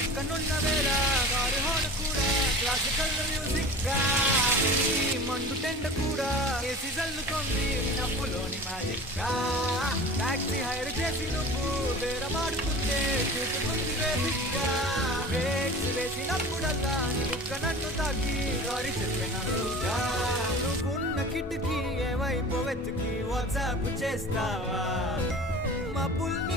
పక్కనున్న వేళ car horn కూడా క్లాసికల్ మ్యూజిక్ గా ఈ మండు టెండ కూడా ఏసీ జల్లుకుంది నవ్వులోని మ్యాజిక్ గా టాక్సీ హైర్ చేసి నువ్వు బేరమాడుకుంటే చూసుకుంది బేసిక్ గా బ్రేక్స్ వేసినప్పుడల్లా నీ బుక్క నన్ను తాకి సారీ చెప్పినట్టుగా నువ్వున్న కిటికీ ఏవైపు వెతికి వాట్సాప్ చేస్తావా మా పుల్ని